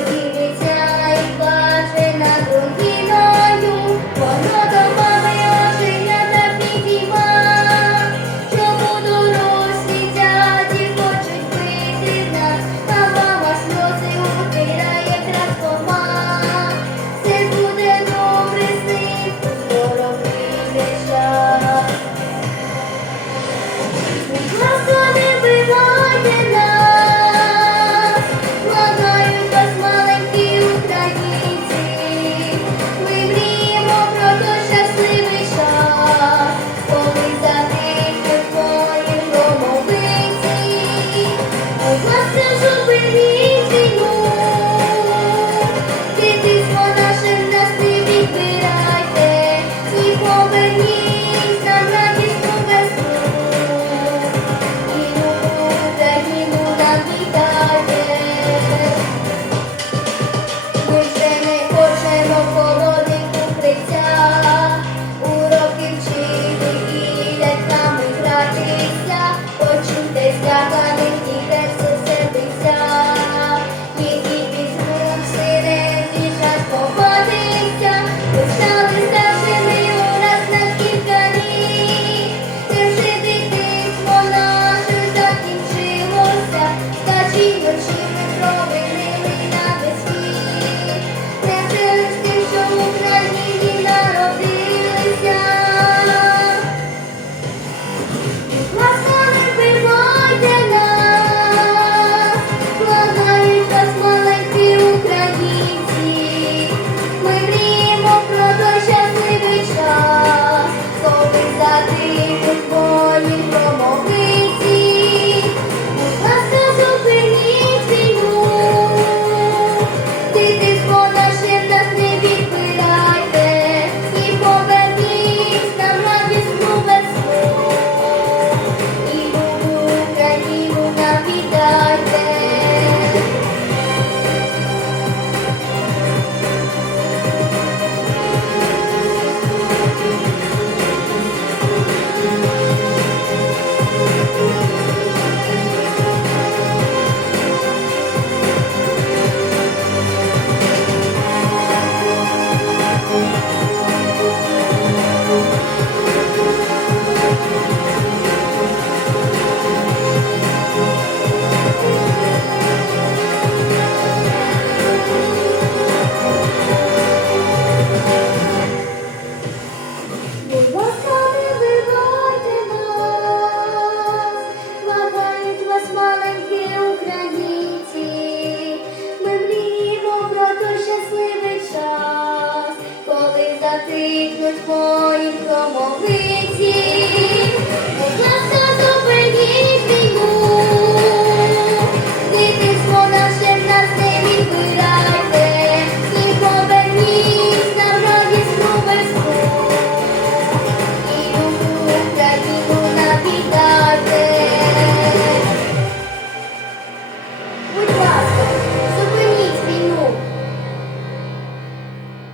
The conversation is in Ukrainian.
Thank you. olho pra. тих твоїх домовиці.